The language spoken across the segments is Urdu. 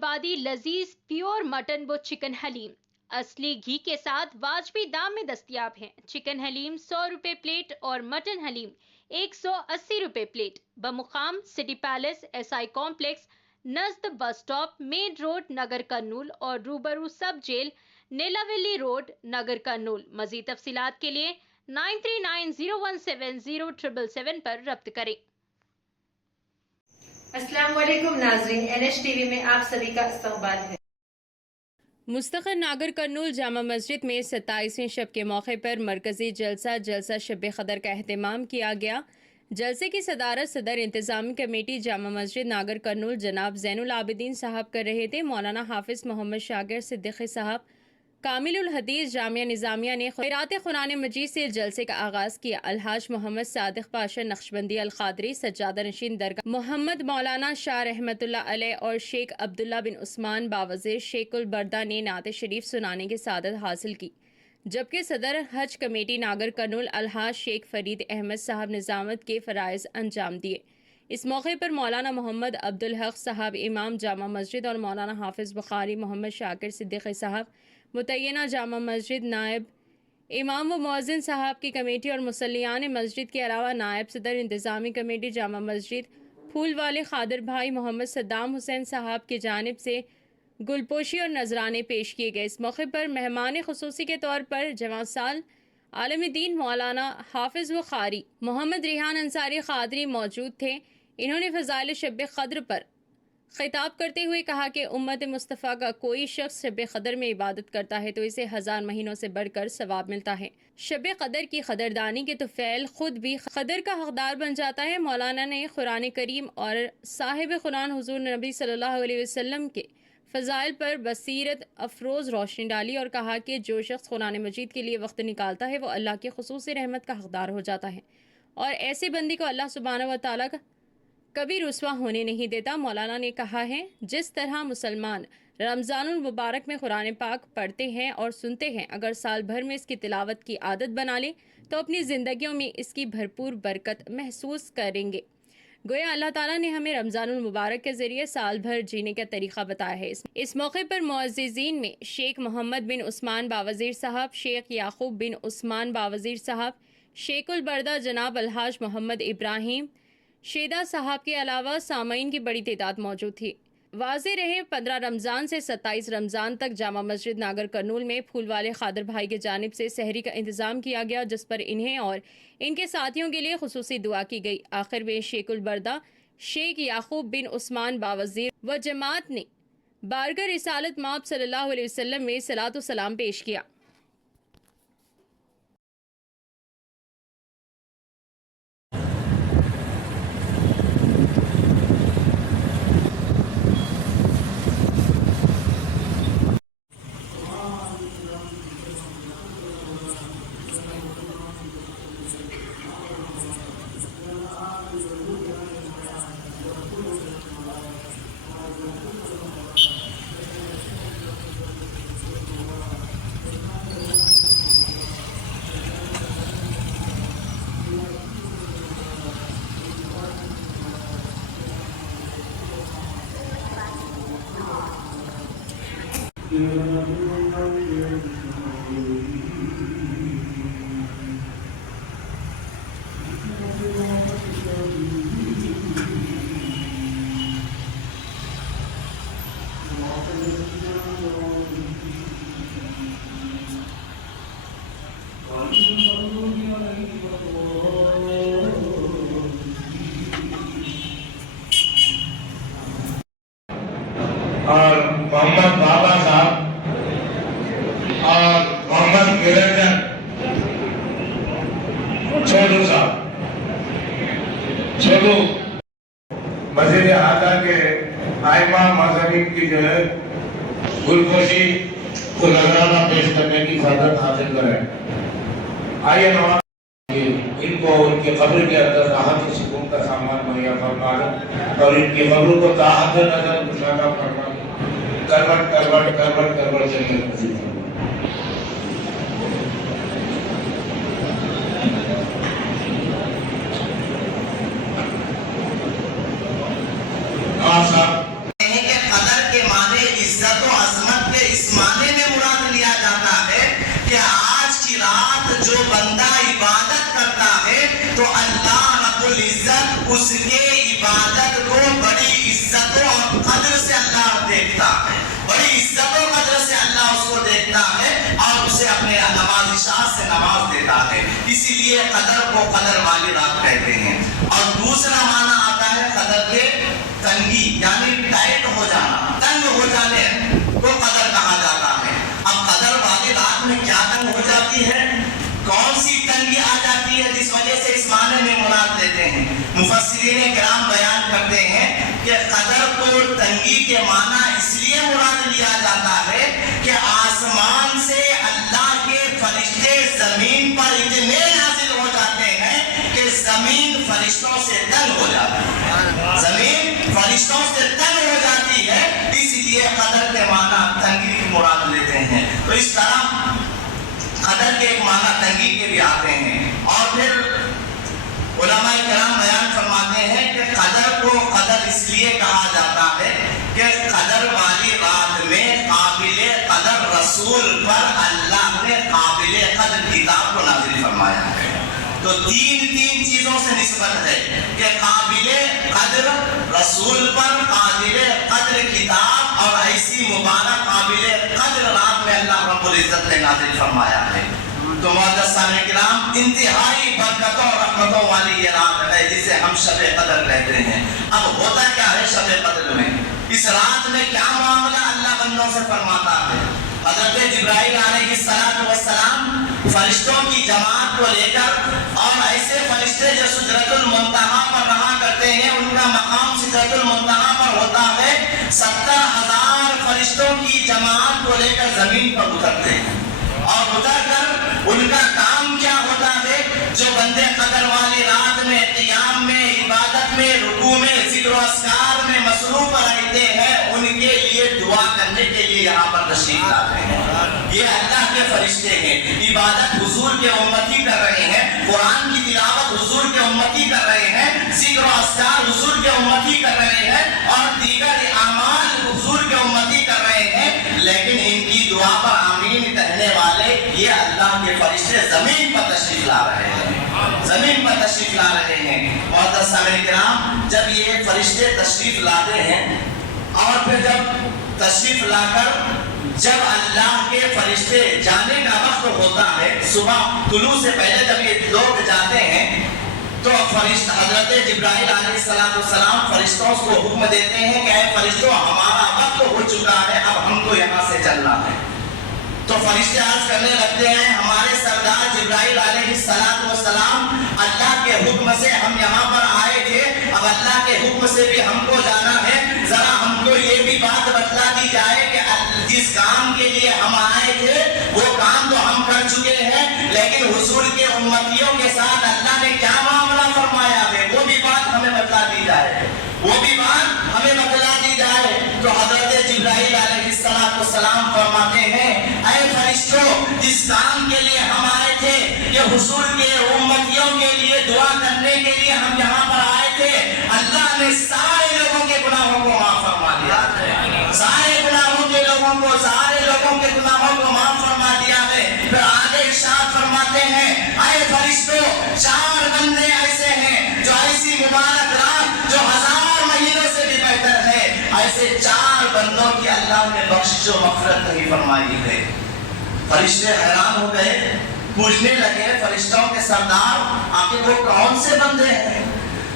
اعتبادی لذیذ پیور مٹن و چکن حلیم اصلی گھی کے ساتھ واجبی دام میں دستیاب ہیں۔ چکن حلیم 100 روپے پلیٹ اور مٹن حلیم 180 روپے پلیٹ بمقام سٹی پیلس SI کمپلیکس نزد bus stop main road Nagar Kurnool اور روبرو sub jail Neelavali road Nagar Kurnool. مزید تفصیلات کے لیے 9390170777 پر رابطہ کریں۔ السلام علیکم ناظرین، NH TV میں آپ سبھی کا استقبال ہے۔ مستقر ناگر کرنول جامع مسجد میں 27ویں شب کے موقع پر مرکزی جلسہ شب قدر کا اہتمام کیا گیا۔ جلسے کی صدارت صدر انتظامی کمیٹی جامع مسجد ناگر کرنول جناب زین العابدین صاحب کر رہے تھے۔ مولانا حافظ محمد شاکر صدیقی صاحب کامل الحدیث جامعہ نظامیہ نے قرأت قرآن مجید سے جلسے کا آغاز کیا۔ الحاج محمد صادق پاشا نقشبندی القادری سجادہ نشین درگاہ محمد مولانا شاہ رحمت اللہ علیہ اور شیخ عبداللہ بن عثمان باوزیر شیخ البردہ نے نعت شریف سنانے کی سعادت حاصل کی، جبکہ صدر حج کمیٹی ناگر کرنول الحاج شیخ فرید احمد صاحب نظامت کے فرائض انجام دیے۔ اس موقع پر مولانا محمد عبدالحق صاحب امام جامع مسجد اور مولانا حافظ بخاری محمد شاکر صدیقی صاحب متعینہ جامع مسجد نائب امام و مؤذن صاحب کی کمیٹی اور مصلیان مسجد کے علاوہ نائب صدر انتظامی کمیٹی جامع مسجد پھول والے خادر بھائی محمد صدام حسین صاحب کی جانب سے گلپوشی اور نذرانے پیش کیے گئے۔ اس موقع پر مہمان خصوصی کے طور پر جوان سال عالم دین مولانا حافظ و قاری محمد ریحان انصاری قادری موجود تھے۔ انہوں نے فضائل شب قدر پر خطاب کرتے ہوئے کہا کہ امت مصطفیٰ کا کوئی شخص شب قدر میں عبادت کرتا ہے تو اسے 1000 مہینوں سے بڑھ کر ثواب ملتا ہے۔ شب قدر کی قدردانی کے طفیل خود بھی قدر کا حقدار بن جاتا ہے۔ مولانا نے قرآن کریم اور صاحب قرآن حضور نبی صلی اللہ علیہ وسلم کے فضائل پر بصیرت افروز روشنی ڈالی اور کہا کہ جو شخص قرآن مجید کے لیے وقت نکالتا ہے وہ اللہ کی خصوصی رحمت کا حقدار ہو جاتا ہے اور ایسے بندی کو اللہ سبحانہ و تعالیٰ کا کبھی رسوا ہونے نہیں دیتا۔ مولانا نے کہا ہے جس طرح مسلمان رمضان المبارک میں قرآن پاک پڑھتے ہیں اور سنتے ہیں، اگر سال بھر میں اس کی تلاوت کی عادت بنا لیں تو اپنی زندگیوں میں اس کی بھرپور برکت محسوس کریں گے۔ گویا اللہ تعالیٰ نے ہمیں رمضان المبارک کے ذریعے سال بھر جینے کا طریقہ بتایا ہے۔ اس موقع پر معززین میں شیخ محمد بن عثمان باوزیر صاحب، شیخ یعقوب بن عثمان باوزیر صاحب، شیخ البردہ جناب الحاج محمد ابراہیم شیدہ صاحب کے علاوہ سامعین کی بڑی تعداد موجود تھی۔ واضح رہے 15 رمضان سے 27 رمضان تک جامع مسجد ناگر کرنول میں پھول والے خادر بھائی کی جانب سے سحری کا انتظام کیا گیا، جس پر انہیں اور ان کے ساتھیوں کے لیے خصوصی دعا کی گئی۔ آخر میں شیخ البردہ شیخ یعقوب بن عثمان باوزیر و جماعت نے بارگاہ رسالت مآب صلی اللہ علیہ وسلم میں صلاۃ و سلام پیش کیا۔ اور محمد بابا صاحب اور محمد نرنجن چھوٹو صاحب چھوٹو مسجد اعلیٰ کے ائمہ مذہبین کی جو ہے گلپوشی کو نذرانہ پیش کرنے کی سعادت حاصل کریں۔ آئیے نواز ان کو ان کی قبر کے اندر راحت سکون کا سامان مہیا فرما دیں اور ان کی قبر کو تاحت نظر مشاہدہ فرما دیں۔ کروٹ کروٹ کروٹ کروٹ جنت نصیب فرما۔ قدر کے معنی عزت و عظمت کے اس معنی میں مراد لیا جاتا ہے کہ آج کی رات جو بندہ عبادت کرتا ہے تو اللہ رب العزت اس کے عبادت کو بڑی عزت و قدر سے اللہ دیکھتا ہے، بڑی عزت و قدر سے اللہ اس کو دیکھتا ہے اور اسے اپنے نوازشات سے نواز دیتا ہے. اسی لیے قدر کو قدر والی رات کہتے ہیں. اور دوسرا معنی آتا ہے قدر کے تنگی، یعنی ٹائٹ ہو جانا، تنگ ہو جانے کو قدر کہا جاتا ہے. اب قدر والی رات میں کیا تنگ ہو جاتی ہے، کون سی تنگی آ جاتی ہے جس وجہ سے اس معنی میں مراد لیتے ہیں؟ مفسرین کرام بیان کرتے ہیں کہ قدر کو تنگی کے معنی اس لیے مراد لیا جاتا ہے کہ آسمان سے اللہ کے فرشتے زمین پر اتنے نازل ہو جاتے ہیں کہ زمین فرشتوں سے تنگ ہو جاتی ہے، زمین فرشتوں سے تنگ ہو جاتی ہے. اس لیے قدر کے معنی تنگی کی مراد لیتے ہیں. تو اس طرح قدر کے ایک معنی تنگی کے بھی آتے ہیں. اور پھر علماء کرام بیان فرماتے ہیں کہ قدر کو قدر اس لیے کہا جاتا ہے کہ قدر والی رات میں قابل قدر رسول پر اللہ نے قابل قدر کتاب کو نازل فرمایا ہے. تو تین چیزوں سے نسبت ہے کہ قابل قدر رسول پر قابل قدر کتاب اور ایسی مبارک قابل قدر رات میں اللہ رب العزت نے نازل فرمایا ہے. تو معزز سامعین کرام، انتہائی برکتوں اور رحمتوں والی یہ رات ہے جسے ہم شب قدر کہتے ہیں. اب ہوتا کیا ہے شب قدر میں؟ اس رات میں کیا معاملہ اللہ بندوں سے فرماتا ہے؟ حضرت جبرائیل علیہ السلام فرشتوں کی جماعت کو لے کر، اور ایسے فرشتے جو سدرۃ المنتہا پر رہا کرتے ہیں، ان کا مقام سدرۃ المنتہا پر ہوتا ہے، 70,000 فرشتوں کی جماعت کو لے کر زمین پر اترتے ہیں. اور اتر کر ان کا کام کیا ہوتا ہے؟ جو بندے قدر والی رات میں قیام میں، عبادت میں، رکوع میں، ذکر و اذکار میں مصروف رہتے ہیں، ان کے لیے دعا کرنے کے لیے یہاں پر تشریف لاتے ہیں. یہ اللہ کے فرشتے ہیں. عبادت حضور کے امتی کر رہے ہیں، قرآن کی تلاوت حضور کے امتی کر رہے ہیں، ذکر و اذکار حضور کے امتی کر رہے ہیں، اور دیگر اعمال حضور کے امتی کر رہے ہیں. لیکن ان کی دعا پر آمین کہنے والے یہ اللہ کے فرشتے زمین پر تشریف لا رہے ہیں، زمین پر تشریف لا رہے ہیں. اور سامعین کرام، جب یہ فرشتے تشریف لاتے ہیں اور پھر جب تشریف لا کر جب اللہ کے فرشتے جانے کا وقت ہوتا ہے، صبح طلوع سے پہلے جب یہ لوگ جاتے ہیں تو فرشتہ حضرت جبرائیل علیہ السلام فرشتوں کو حکم دیتے ہیں کہ اے فرشتوں، ہمارا وقت ہو چکا ہے، اب ہم کو یہاں سے چلنا ہے. تو فرشتے عرض کرنے لگتے ہیں، ہمارے سردار جبرائیل علیہ السلام اللہ کے حکم سے ہم یہاں پر آئے تھے، اب اللہ کے حکم سے بھی ہم کو جانا ہے. ذرا ہم کو یہ بھی بات بتلا دی جائے کہ جس کام کے لیے ہم آئے تھے وہ کام تو ہم کر چکے ہیں، لیکن حضور کے امتیوں کے ساتھ اللہ نے کیا معاملہ فرمایا ہے وہ بھی بات ہمیں بتلا دی جائے، وہ بھی بات ہمیں بتلا دی جائے. تو حضرت جبرائیل علیہ السلام فرماتے ہیں، اے فرشتوں، جس کام کے لیے ہم آئے تھے کہ حضور کے امتیوں کے لیے دعا کرنے کے لیے ہم یہاں پر آئے تھے، اللہ نے سارے لوگوں کے گناہوں کو معاف فرما دیا ہے، سارے گناہوں کے لوگوں کو، سارے لوگوں کے گناہوں کو معاف فرما دیا ہے. پھر آگے ارشاد فرماتے ہیں، اے فرشتوں، 4 بندے ایسے ہیں جو ایسی مبارک رات جو 1000 مہینوں سے بھی بہتر ہے، ایسے 4 بندوں کی اللہ نے بخشش و مغفرت نہیں فرمائی ہے. فرشتے حیران ہو گئے، پوچھنے لگے فرشتوں کے سردار، آخر وہ کون سے بندے ہیں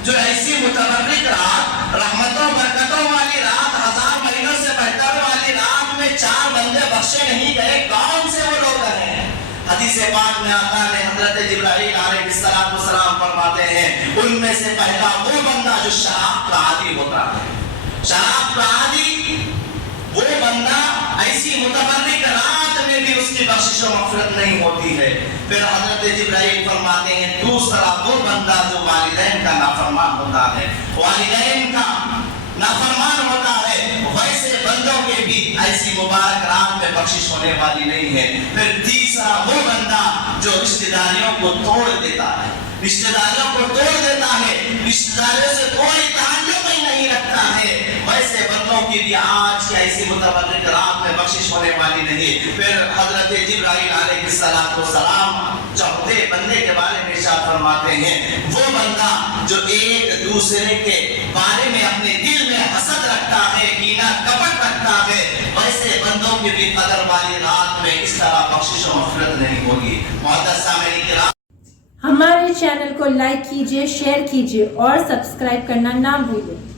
جو ایسی متبرک رات، رحمتوں برکتوں والی رات، 1000 مہینوں سے بہتر والی رات میں 4 بندے بخشے نہیں گئے، کون سے وہ لوگ ہیں؟ حدیث پاک میں آتا ہے، حضرت جبرائیل علیہ السلام فرماتے ہیں، ان میں سے پہلا وہ بندہ جو شراب کا عادی ہوتا ہے، شراب کا عادی وہ بندہ ایسی متبرک رات میں بھی اس کی بخشش و مغفرت نہیں ہوتی ہے. پھر حضرت جبرائیل فرماتے ہیں، دوسرا وہ بندہ جو والدین کا نافرمان ہوتا ہے، والدین کا نافرمان ہوتا ہے، ویسے بندوں کے بھی ایسی مبارک رات میں بخشش ہونے والی نہیں ہے. پھر تیسرا وہ بندہ جو رشتہ داریوں کو توڑ دیتا ہے، رشتہ داریوں کو توڑ دیتا ہے، رشتہ داریوں سے کوئی تعلق ہی نہیں رکھتا ہے، ویسے بندوں کی کی بھی آج کی ایسی متبرک رات میں بخشش ہونے والی نہیں. پھر حضرت جبرائیل علیہ السلام چوتھے بندے کے بارے میں ارشاد فرماتے ہیں وہ بندہ جو ایک دوسرے کے بارے میں اپنے دل میں حسد رکھتا ہے, کینہ کپٹ رکھتا ہے, ویسے بندوں کی بھی قدر والی رات میں اس طرح بخشش و مغفرت نہیں ہوگی. معزز سامعین کرام, ہمارے چینل کو لائک کیجیے, شیئر کیجیے اور سبسکرائب کرنا نہ بھولیں.